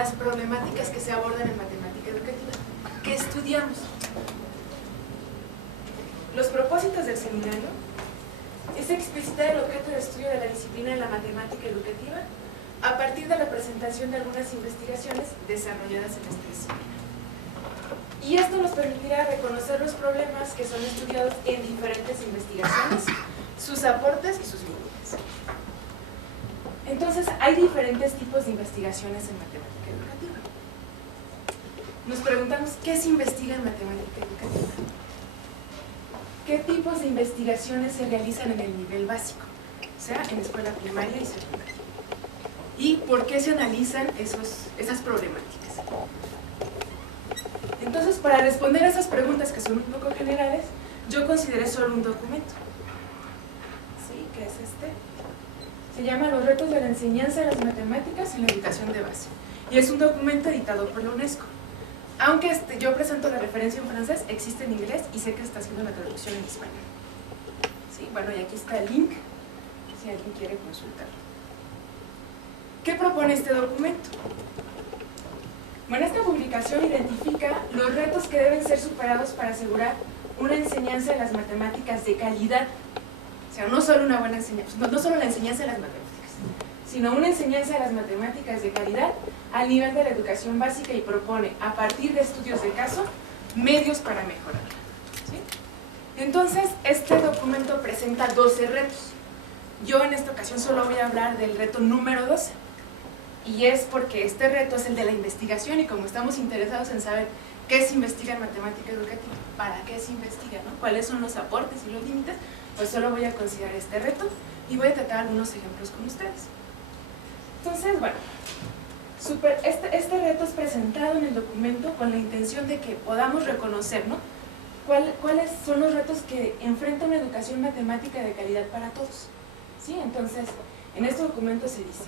las problemáticas que se abordan en matemática educativa. ¿Qué estudiamos? Los propósitos del seminario es explicitar el objeto de estudio de la disciplina de la matemática educativa a partir de la presentación de algunas investigaciones desarrolladas en esta disciplina. Y esto nos permitirá reconocer los problemas que son estudiados en diferentes investigaciones, sus aportes y sus límites. Entonces, hay diferentes tipos de investigaciones en matemática educativa. Nos preguntamos, ¿qué se investiga en matemática educativa? ¿Qué tipos de investigaciones se realizan en el nivel básico? O sea, en escuela primaria y secundaria. ¿Y por qué se analizan esas problemáticas? Entonces, para responder a esas preguntas que son un poco generales, yo consideré solo un documento. ¿Sí? ¿Qué es este? Se llama Los retos de la enseñanza de las matemáticas en la educación de base. Y es un documento editado por la UNESCO. Aunque yo presento la referencia en francés, existe en inglés y sé que está haciendo la traducción en español. ¿Sí? Bueno, y aquí está el link, si alguien quiere consultarlo. ¿Qué propone este documento? Bueno, esta publicación identifica los retos que deben ser superados para asegurar una enseñanza de las matemáticas de calidad. O sea, no solo una buena enseñanza, no solo la enseñanza de las matemáticas, sino una enseñanza de las matemáticas de calidad al nivel de la educación básica y propone, a partir de estudios de caso, medios para mejorarla. ¿Sí? Entonces, este documento presenta 12 retos. Yo en esta ocasión solo voy a hablar del reto número 12. Y es porque este reto es el de la investigación y como estamos interesados en saber qué se investiga en matemática educativa, para qué se investiga, ¿no? Cuáles son los aportes y los límites, pues solo voy a considerar este reto y voy a tratar algunos ejemplos con ustedes. Entonces, bueno, este reto es presentado en el documento con la intención de que podamos reconocer, ¿no? ¿Cuáles son los retos que enfrenta una educación matemática de calidad para todos? ¿Sí? Entonces, en este documento se dice: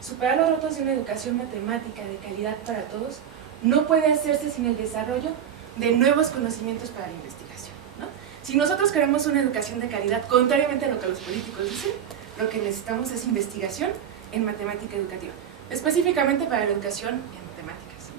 superar los retos de una educación matemática de calidad para todos no puede hacerse sin el desarrollo de nuevos conocimientos para la investigación, ¿no? Si nosotros queremos una educación de calidad, contrariamente a lo que los políticos dicen, lo que necesitamos es investigación en matemática educativa, específicamente para la educación en matemáticas.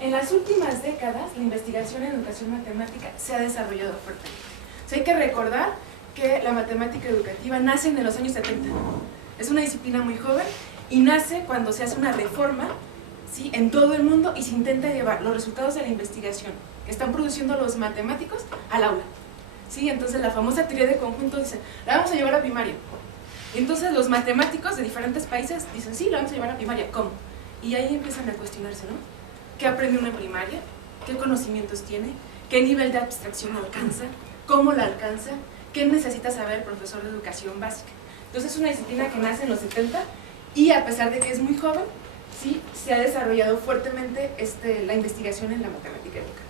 En las últimas décadas, la investigación en educación matemática se ha desarrollado fuertemente. O sea, hay que recordar que la matemática educativa nace en los años 70. Es una disciplina muy joven y nace cuando se hace una reforma, ¿sí?, en todo el mundo y se intenta llevar los resultados de la investigación que están produciendo los matemáticos al aula. ¿Sí? Entonces la famosa teoría de conjuntos dice, la vamos a llevar a primaria. Entonces los matemáticos de diferentes países dicen, sí, la vamos a llevar a primaria, ¿cómo? Y ahí empiezan a cuestionarse, ¿no? ¿Qué aprende uno en primaria? ¿Qué conocimientos tiene? ¿Qué nivel de abstracción alcanza? ¿Cómo la alcanza? ¿Qué necesita saber el profesor de educación básica? Entonces es una disciplina que nace en los 70 y a pesar de que es muy joven, sí, se ha desarrollado fuertemente la investigación en la matemática educativa.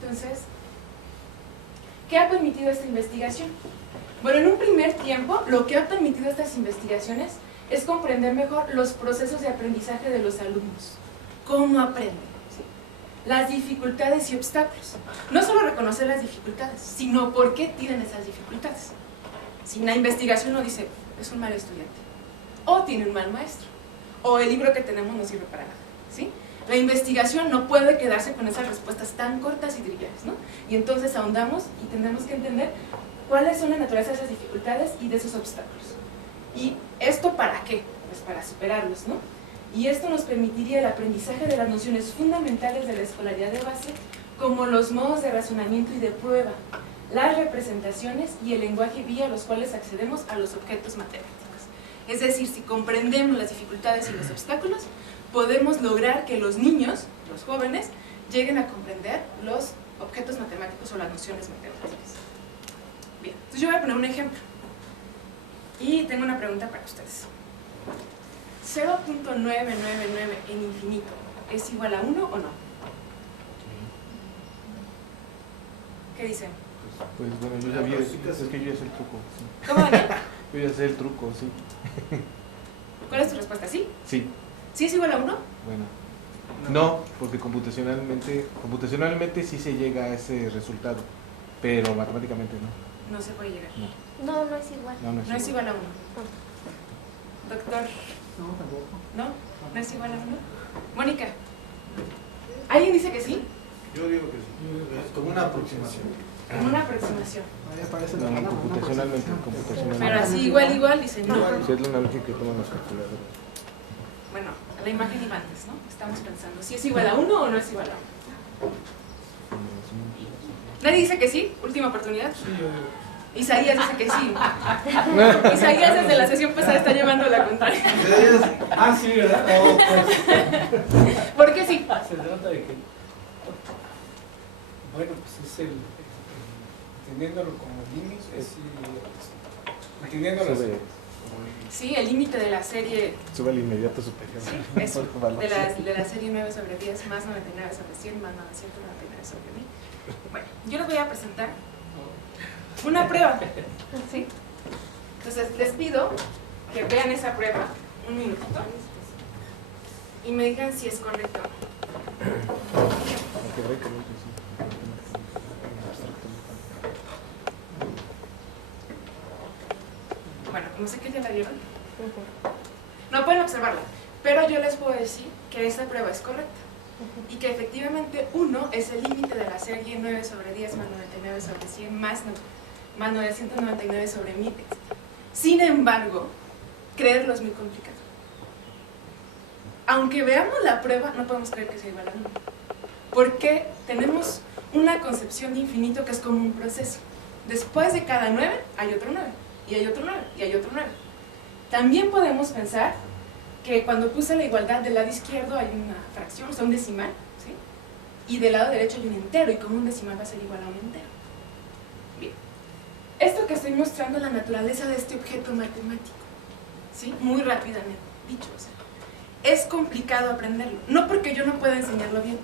Entonces, ¿qué ha permitido esta investigación? Bueno, en un primer tiempo, lo que ha permitido estas investigaciones es comprender mejor los procesos de aprendizaje de los alumnos. ¿Cómo aprenden? ¿Sí? Las dificultades y obstáculos. No solo reconocer las dificultades, sino por qué tienen esas dificultades. Si la investigación no dice, es un mal estudiante, o tiene un mal maestro, o el libro que tenemos no sirve para nada, ¿sí? La investigación no puede quedarse con esas respuestas tan cortas y triviales, ¿no? Y entonces ahondamos y tenemos que entender cuáles son la naturaleza de esas dificultades y de esos obstáculos. ¿Y esto para qué? Pues para superarlos, ¿no? Y esto nos permitiría el aprendizaje de las nociones fundamentales de la escolaridad de base, como los modos de razonamiento y de prueba, las representaciones y el lenguaje vía los cuales accedemos a los objetos matemáticos. Es decir, si comprendemos las dificultades y los obstáculos, podemos lograr que los niños, los jóvenes, lleguen a comprender los objetos matemáticos o las nociones matemáticas. Bien, entonces yo voy a poner un ejemplo. Y tengo una pregunta para ustedes. 0.999 en infinito, ¿es igual a 1 o no? ¿Qué dicen? Pues bueno, yo ya vi, es que yo ya sé el truco. Sí. ¿Cómo, Daniel? Yo ya sé el truco, sí. ¿Cuál es tu respuesta? ¿Sí? Sí. ¿Sí es igual a 1? Bueno, no, porque computacionalmente sí se llega a ese resultado, pero matemáticamente no. No se puede llegar. No, No es igual. no, No es igual a 1. Doctor No, tampoco. ¿No? ¿No es igual a 1? Mónica, ¿alguien dice que sí? Yo digo que sí. Es como una aproximación. Como una aproximación. Ahí aparece No, la computacionalmente, Pero computacionalmente. así igual, dicen no. Sí, es la analogía que toman los calculadores. Bueno, la imagen iba antes, ¿no? Estamos pensando si es igual a 1 o no es igual a 1. ¿Nadie dice que sí? Última oportunidad. Sí, yo digo. Isaías dice que sí. Isaías desde la sesión pasada está llevando la contraria. Ah, sí, ¿verdad? No, pues. ¿Por qué sí? Se trata de que, bueno, pues es entendiéndolo como límite, entendiéndolo así. Sí, el límite de la serie, Sube al inmediato superior. sí, eso, de la serie 9 sobre 10 más 99 sobre 100 más 999 sobre 1000. Bueno, yo les voy a presentar una prueba. ¿Sí? Entonces les pido que vean esa prueba un minutito y me digan si es correcto o no. Bueno, no sé qué ya la vieron. No pueden observarla, pero yo les puedo decir que esta prueba es correcta y que efectivamente 1 es el límite de la serie 9 sobre 10 más 99 sobre 100 más 999 sobre 1000. Sin embargo, creerlo es muy complicado. Aunque veamos la prueba, no podemos creer que sea igual a 1, porque tenemos una concepción de infinito que es como un proceso. Después de cada 9 hay otro 9, y hay otro 9, y hay otro 9. También podemos pensar que cuando puse la igualdad del lado izquierdo hay una fracción, o sea, un decimal, ¿sí? Y del lado derecho hay un entero, y como un decimal va a ser igual a un entero. Bien. Esto que estoy mostrando es la naturaleza de este objeto matemático, ¿sí? Muy rápidamente dicho, o sea, es complicado aprenderlo, no porque yo no pueda enseñarlo bien,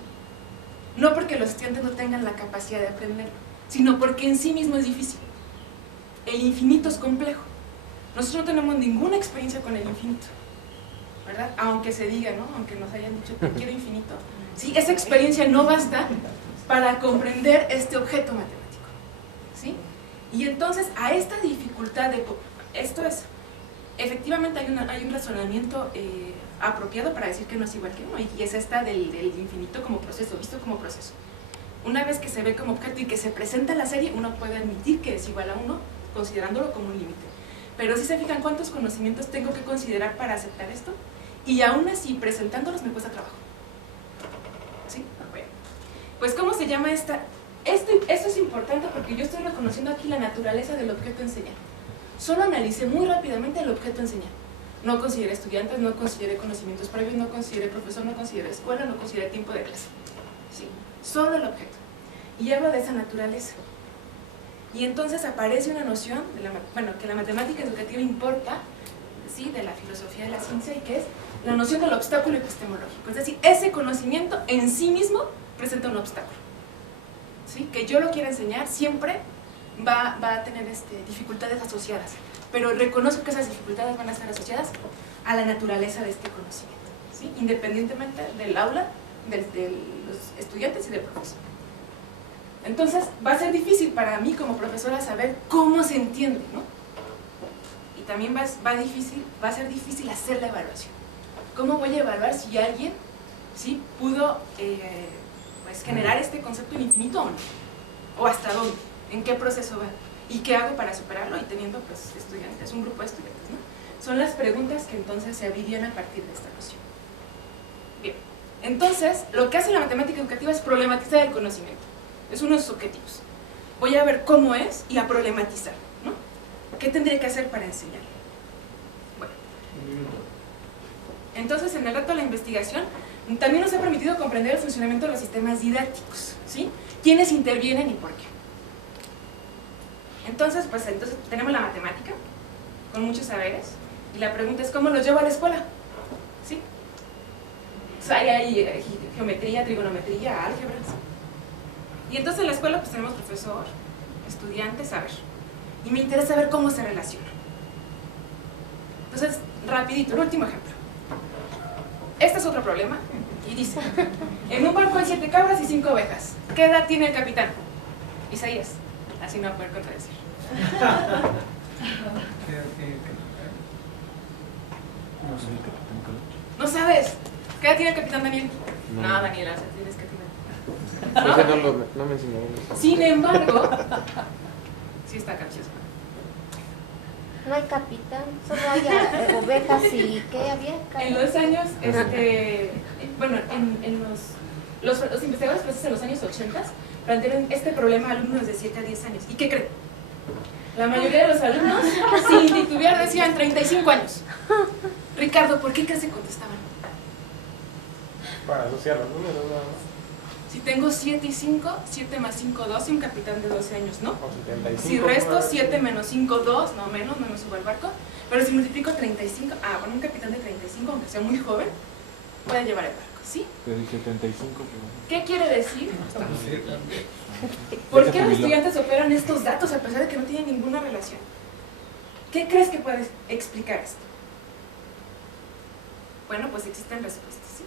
no porque los estudiantes no tengan la capacidad de aprenderlo, sino porque en sí mismo es difícil. El infinito es complejo. Nosotros no tenemos ninguna experiencia con el infinito, ¿verdad? Aunque se diga, ¿no? Aunque nos hayan dicho que quiero infinito. Sí, esa experiencia no basta para comprender este objeto matemático, ¿sí? Y entonces a esta dificultad de... Esto es, efectivamente hay un razonamiento apropiado para decir que no es igual que 1, y es esta del infinito como proceso, visto como proceso. Una vez que se ve como objeto y que se presenta la serie, uno puede admitir que es igual a 1, considerándolo como un límite. Pero si se fijan cuántos conocimientos tengo que considerar para aceptar esto, y aún así presentándolos me cuesta trabajo. ¿Sí? Bueno. Pues ¿cómo se llama esta? Esto es importante porque yo estoy reconociendo aquí la naturaleza del objeto enseñar. Solo analicé muy rápidamente el objeto enseñar. No consideré estudiantes, no consideré conocimientos previos, no consideré profesor, no consideré escuela, no consideré tiempo de clase. ¿Sí? Solo el objeto. Y hablo de esa naturaleza. Y entonces aparece una noción, que la matemática educativa importa, ¿sí?, de la filosofía de la ciencia, y que es la noción del obstáculo epistemológico. Es decir, ese conocimiento en sí mismo presenta un obstáculo. ¿Sí? Que yo lo quiera enseñar siempre va a tener dificultades asociadas, pero reconozco que esas dificultades van a estar asociadas a la naturaleza de este conocimiento, ¿sí?, independientemente del aula, de los estudiantes y del profesor. Entonces va a ser difícil para mí como profesora saber cómo se entiende, ¿no? Y también va a ser difícil hacer la evaluación. ¿Cómo voy a evaluar si alguien, ¿sí?, pudo generar este concepto de infinito o no? ¿O hasta dónde? ¿En qué proceso va? ¿Y qué hago para superarlo? Y teniendo pues estudiantes, un grupo de estudiantes, ¿no? Son las preguntas que entonces se abrirían a partir de esta noción. Bien, entonces lo que hace la matemática educativa es problematizar el conocimiento. Es uno de sus objetivos. Voy a ver cómo es y a problematizar, ¿no? ¿Qué tendré que hacer para enseñar? Bueno, entonces en el reto de la investigación también nos ha permitido comprender el funcionamiento de los sistemas didácticos, ¿sí? ¿Quiénes intervienen y por qué? Entonces tenemos la matemática, con muchos saberes, y la pregunta es ¿cómo los llevo a la escuela? ¿Sí? O sea, hay geometría, trigonometría, álgebra. Y entonces en la escuela pues tenemos profesor, estudiante, saber. Y me interesa saber cómo se relaciona. Entonces, rapidito, un último ejemplo. Este es otro problema, y dice, en un barco hay 7 cabras y 5 ovejas. ¿Qué edad tiene el capitán? Isaías. Así no va a poder contradecir. No sé, Capitán Colocho. ¿No sabes? ¿Qué edad tiene el Capitán Daniel? No. No, Daniela, o sea, tienes que tener. Ese no me enseñaron eso. Sin embargo, sí está capcioso. No hay capitán, solo hay ovejas y ¿qué había? En los años, bueno, en los investigadores franceses en los años 80 plantearon este problema a alumnos de 7 a 10 años. ¿Y qué creen? La mayoría de los alumnos, sin titubear, decían 35 años. Ricardo, ¿por qué crees que contestaban? Para asociar los números, nada más. Si tengo 7 y 5, 7 más 5, 12, un capitán de 12 años, ¿no? O 75. Si resto 7 menos 5, 2, no menos, no me subo al barco. Pero si multiplico 35, bueno, un capitán de 35, aunque sea muy joven, puede llevar el barco, ¿sí? Te dije 75, pero... ¿Qué quiere decir? ¿Por qué los estudiantes operan estos datos a pesar de que no tienen ninguna relación? ¿Qué crees que puede explicar esto? Bueno, pues existen respuestas, ¿sí?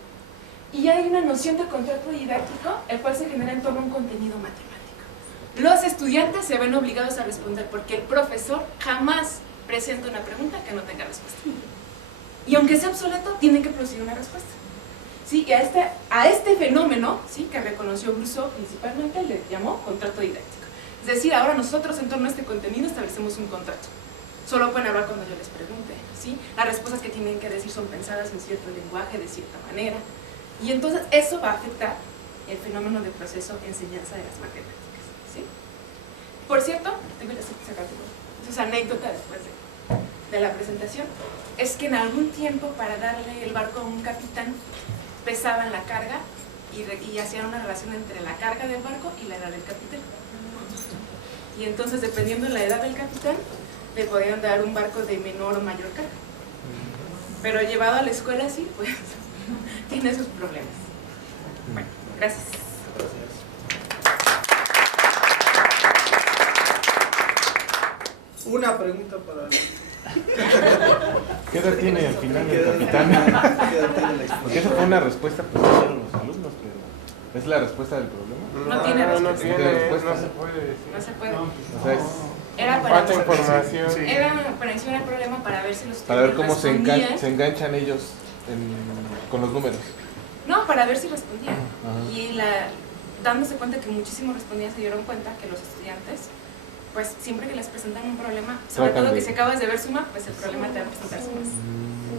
Y hay una noción de contrato didáctico, el cual se genera en torno a un contenido matemático. Los estudiantes se ven obligados a responder porque el profesor jamás presenta una pregunta que no tenga respuesta. Y aunque sea obsoleto, tienen que producir una respuesta. ¿Sí? Y a este fenómeno, ¿sí?, que reconoció Rousseau principalmente, le llamó contrato didáctico. Es decir, ahora nosotros en torno a este contenido establecemos un contrato. Solo pueden hablar cuando yo les pregunte, ¿sí? Las respuestas que tienen que decir son pensadas en cierto lenguaje, de cierta manera. Y entonces eso va a afectar el fenómeno de proceso de enseñanza de las matemáticas, ¿sí? Por cierto, tengo que sacar eso es anécdota después de la presentación, es que en algún tiempo para darle el barco a un capitán pesaban la carga y hacían una relación entre la carga del barco y la edad del capitán. Y entonces, dependiendo de la edad del capitán, le podían dar un barco de menor o mayor carga. Pero llevado a la escuela así, pues, tiene sus problemas. Bueno, gracias. Una pregunta para... ¿Qué edad tiene al final el capitán? Porque esa fue una respuesta pues hicieron los alumnos, pero ¿es la respuesta del problema? No tiene respuesta. No tiene respuesta. No se puede decir. No se puede. O sea, Era para Falta información. Sí. Era para iniciar el problema para ver si los para ver cómo respondían. se enganchan ellos con los números. No, para ver si respondían. Ajá. Y dándose cuenta que muchísimos respondían, se dieron cuenta que los estudiantes, pues siempre que les presentan un problema, sobre todo que si acabas de ver suma, pues el problema te va a presentar sumas.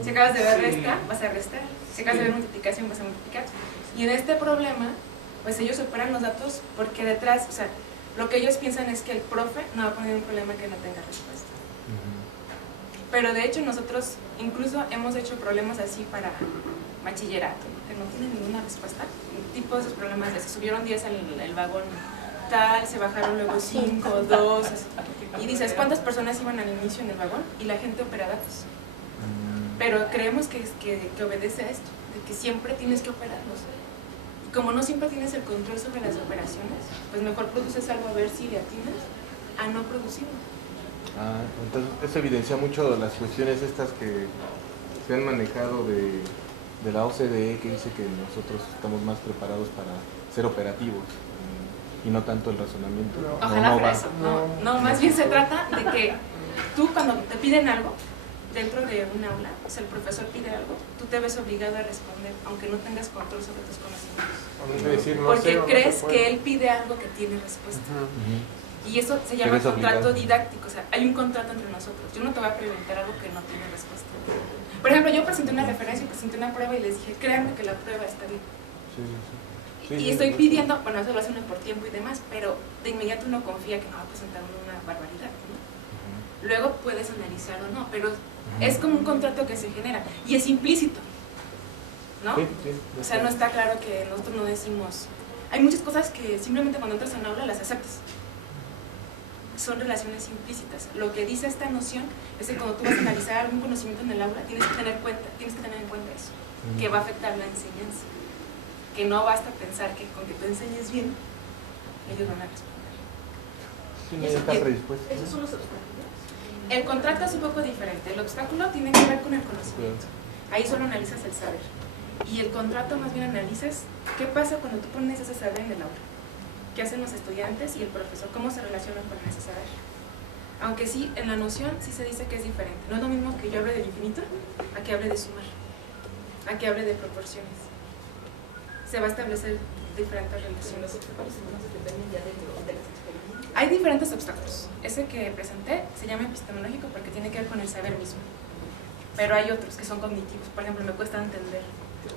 Si acabas de ver resta, vas a restar. Si acabas de ver multiplicación, vas a multiplicar. Y en este problema, pues ellos operan los datos porque detrás, o sea, lo que ellos piensan es que el profe no va a poner un problema que no tenga respuesta. Pero de hecho nosotros incluso hemos hecho problemas así para bachillerato, que no tienen ninguna respuesta. Tipo esos problemas de se subieron 10 al vagón tal, se bajaron luego 5, 2, y dices, ¿cuántas personas iban al inicio en el vagón? Y la gente opera datos. Pero creemos que obedece a esto, de que siempre tienes que operarlos. Y como no siempre tienes el control sobre las operaciones, pues mejor produces algo a ver si le atinas a no producirlo. Entonces eso evidencia mucho las cuestiones estas que se han manejado de la OCDE, que dice que nosotros estamos más preparados para ser operativos y no tanto el razonamiento. Ojalá no fuera va. eso. No, más bien se trata de que tú cuando te piden algo dentro de un aula, o sea, el profesor pide algo, tú te ves obligado a responder, aunque no tengas control sobre tus conocimientos. Porque crees que él pide algo que tiene respuesta. Y eso se llama contrato didáctico, o sea, hay un contrato entre nosotros. Yo no te voy a preguntar algo que no tiene respuesta. Por ejemplo, yo presenté una referencia, presenté una prueba y les dije, créanme que la prueba está bien. Y estoy pidiendo, bueno, eso lo hace uno por tiempo y demás, pero de inmediato uno confía que no va a presentar una barbaridad, ¿no? Luego puedes analizar o no, pero es como un contrato que se genera y es implícito, ¿no? O sea, no está claro que nosotros no decimos... Hay muchas cosas que simplemente cuando entras en aula las aceptas. Son relaciones implícitas. Lo que dice esta noción es que cuando tú vas a analizar algún conocimiento en el aula, tienes que tener en cuenta eso, que va a afectar la enseñanza. Que no basta pensar que con que tú enseñes bien, ellos van a responder. Sí, no están predispuestos. ¿Esos son los obstáculos? El contrato es un poco diferente. El obstáculo tiene que ver con el conocimiento. Ahí solo analizas el saber. Y el contrato más bien analizas qué pasa cuando tú pones ese saber en el aula. ¿Qué hacen los estudiantes y el profesor? ¿Cómo se relacionan con ese saber? Aunque sí, en la noción sí se dice que es diferente. No es lo mismo que yo hable del infinito a que hable de sumar, a que hable de proporciones. Se va a establecer diferentes relaciones. Hay diferentes obstáculos. Ese que presenté se llama epistemológico porque tiene que ver con el saber mismo. Pero hay otros que son cognitivos, por ejemplo, me cuesta entender.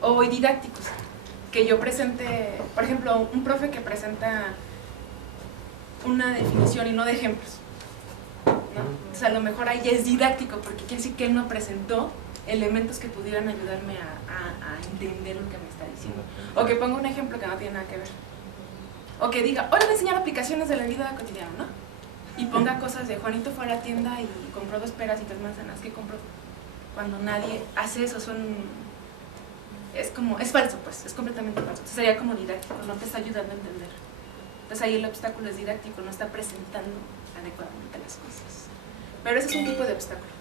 O didácticos, que yo presente, por ejemplo, un profe que presenta una definición y no de ejemplos, ¿no? Entonces a lo mejor ahí ya es didáctico porque quiere decir que él no presentó elementos que pudieran ayudarme a entender lo que me está diciendo. O que ponga un ejemplo que no tiene nada que ver. O que diga, hoy voy a enseñar aplicaciones de la vida cotidiana, ¿no? Y ponga cosas de Juanito fue a la tienda y compró 2 peras y 3 manzanas. ¿Qué compró? Cuando nadie hace eso, es falso, pues, es completamente falso. Entonces sería como didáctico, no te está ayudando a entender. Entonces ahí el obstáculo es didáctico, no está presentando adecuadamente las cosas. Pero ese es un tipo de obstáculo.